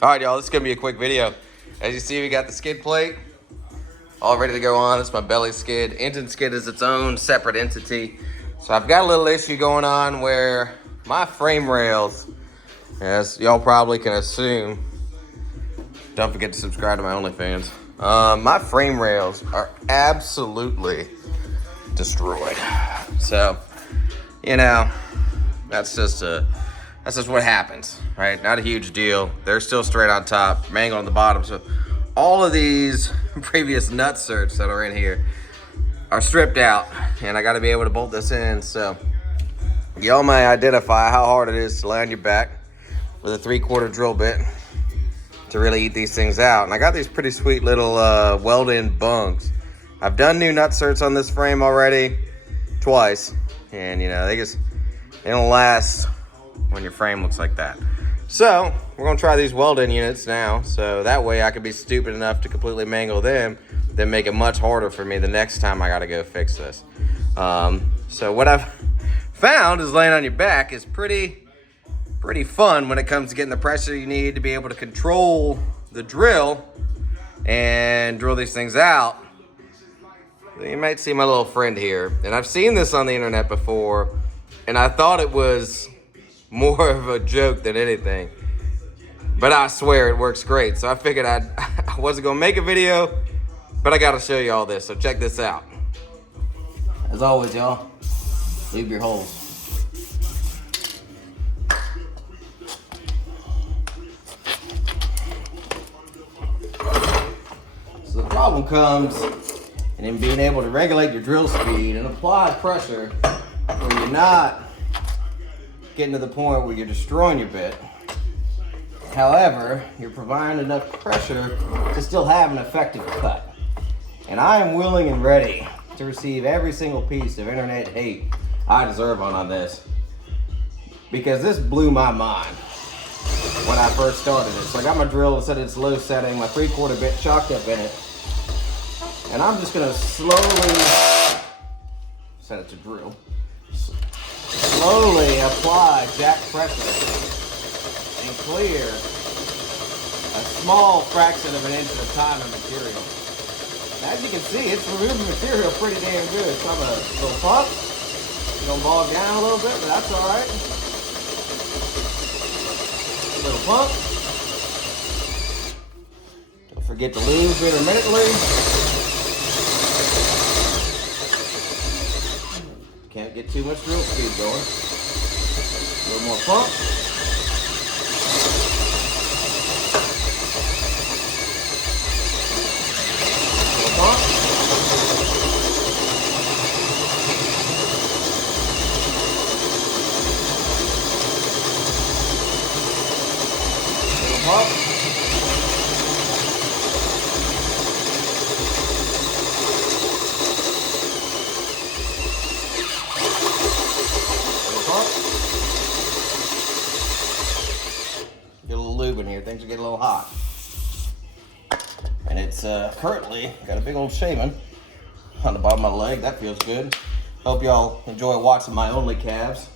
All right, y'all, this is gonna be a quick video. As you see, we got the skid plate all ready to go on. It's my belly skid. Engine skid is its own separate entity. So I've got a little issue going on where my frame rails, as y'all probably can assume, don't forget to subscribe to my OnlyFans. My frame rails are absolutely destroyed. So, you know, that's just what happens, right? Not a huge deal. They're still straight on top, mangled on the bottom. So all of these previous Nutserts that are in here are stripped out, and I got to be able to bolt this in. So y'all may identify how hard it is to lay on your back with a 3/4 drill bit to really eat these things out. And I got these pretty sweet little Welding bungs. I've done new Nutserts on this frame already twice, and you know, they don't last when your frame looks like that. So we're gonna try these Welding units now, so that way I could be stupid enough to completely mangle them, then make it much harder for me the next time I gotta go fix this. So what I've found is laying on your back is pretty fun when it comes to getting the pressure you need to be able to control the drill and drill these things out. You might see my little friend here, and I've seen this on the internet before, and I thought it was more of a joke than anything, but I swear it works great. So I figured I wasn't gonna make a video, but I gotta show you all this, so check this out. As always, y'all, leave your holes. So the problem comes in being able to regulate your drill speed and apply pressure when you're not getting to the point where you're destroying your bit. However, you're providing enough pressure to still have an effective cut. And I am willing and ready to receive every single piece of internet hate I deserve on this, because this blew my mind when I first started it. So I got my drill set its low setting, my 3/4 bit chalked up in it, and I'm just gonna slowly set it to drill. Slowly apply jack pressure and clear a small fraction of an inch at a time of material. And as you can see, it's removing material pretty damn good. So I'm a little pump. It's gonna bog down a little bit, but that's all right. A little pump. Don't forget to lube intermittently. Can't get too much drill speed going. A little more pump. A little pump. A little pump. Get a little lube in here, things are getting a little hot. And it's currently got a big old shaving on the bottom of my leg. That feels good. Hope y'all enjoy watching my only calves.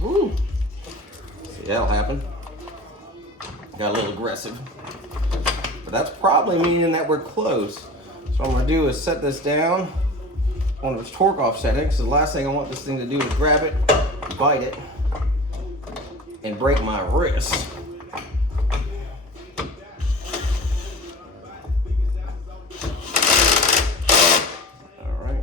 Woo! See, that'll happen. Got a little aggressive. But that's probably meaning that we're close. So what I'm gonna do is set this down on its torque off setting. So the last thing I want this thing to do is grab it, bite it, and break my wrist. All right.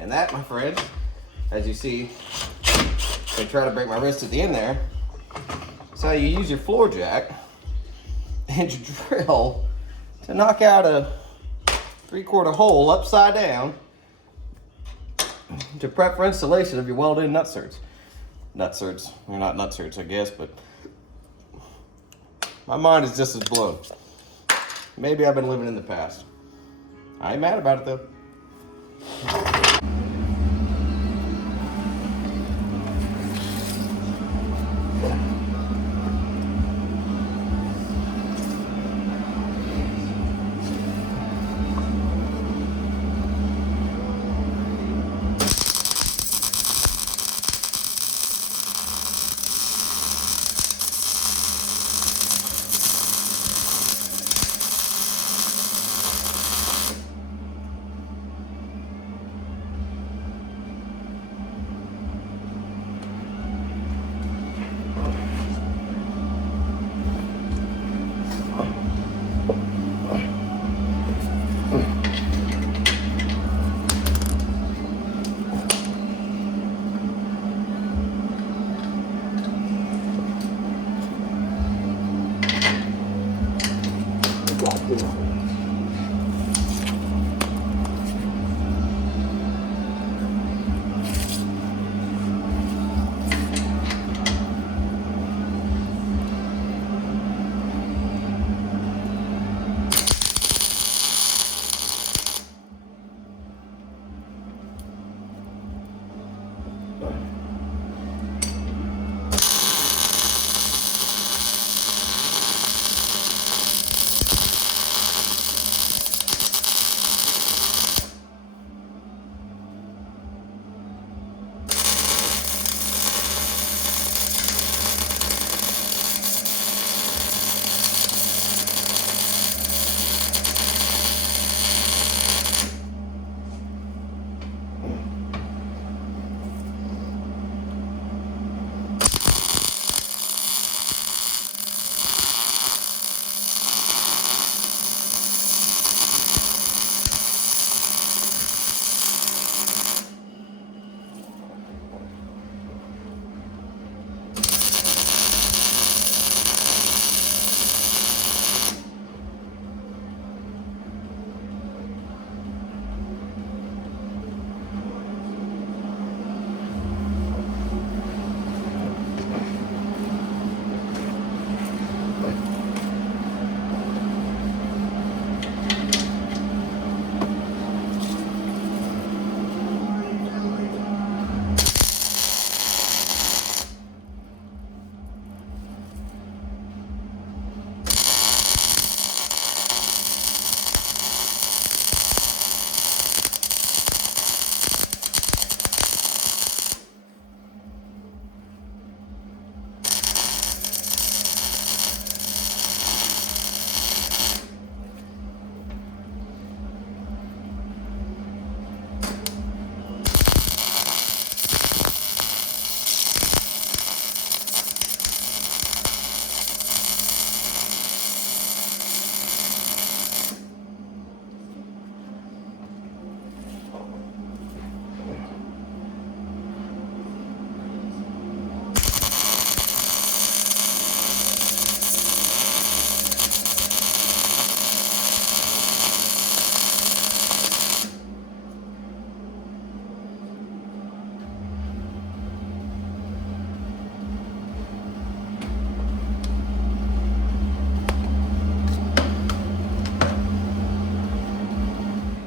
And that, my friend, as you see, they try to break my wrist at the end there. So you use your floor jack and your drill to knock out a 3/4 hole upside down to prep for installation of your welded Nutserts. Nutserts, they're not Nutserts, I guess, but my mind is just as blown. Maybe I've been living in the past. I ain't mad about it though.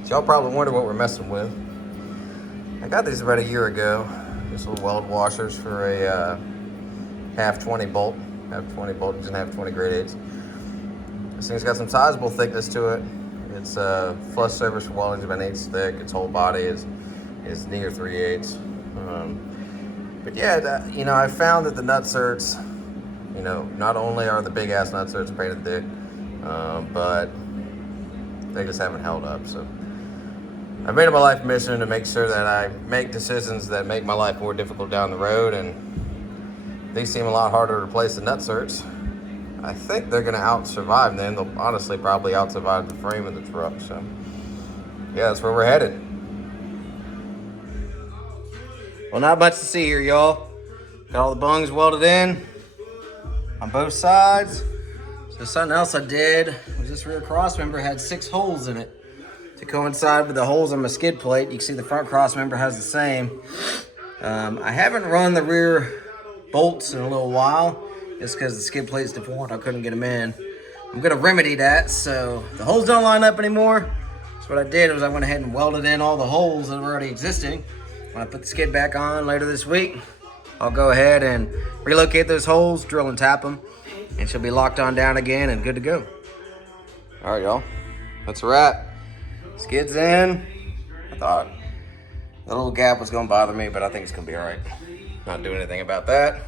Y'all probably wonder what we're messing with. I got these about a year ago. These little weld washers for a half 20 bolt. Half 20 voltage and half 20 grade 8s. This thing's got some sizable thickness to it. It's flush surface for welding is about 1/8 thick. Its whole body is near 3/8. But yeah, you know, I found that the Nutserts, you know, not only are the big ass Nutserts painted thick, but they just haven't held up. So I've made it my life mission to make sure that I make decisions that make my life more difficult down the road, and these seem a lot harder to replace than Nutserts. I think they're gonna out-survive them. They'll honestly probably out-survive the frame of the truck. So yeah, that's where we're headed. Well, not much to see here, y'all. Got all the bungs welded in on both sides. So something else I did was this rear cross member had 6 holes in it. to coincide with the holes on my skid plate. You can see the front cross member has the same. I haven't run the rear bolts in a little while, just because the skid plate's deformed. I couldn't get them in. I'm gonna remedy that so the holes don't line up anymore. So what I did was I went ahead and welded in all the holes that were already existing. When I put the skid back on later this week, I'll go ahead and relocate those holes, drill and tap them, and she'll be locked on down again and good to go. All right, y'all, that's a wrap. Skid's in. I thought the little gap was gonna bother me, but I think it's gonna be all right. Not doing anything about that.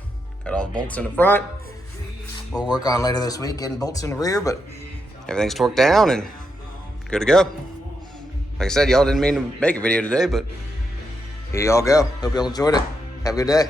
Got all the bolts in the front. We'll work on later this week getting bolts in the rear, but everything's torqued down and good to go. Like I said, y'all didn't mean to make a video today, but here y'all go. Hope y'all enjoyed it. Have a good day.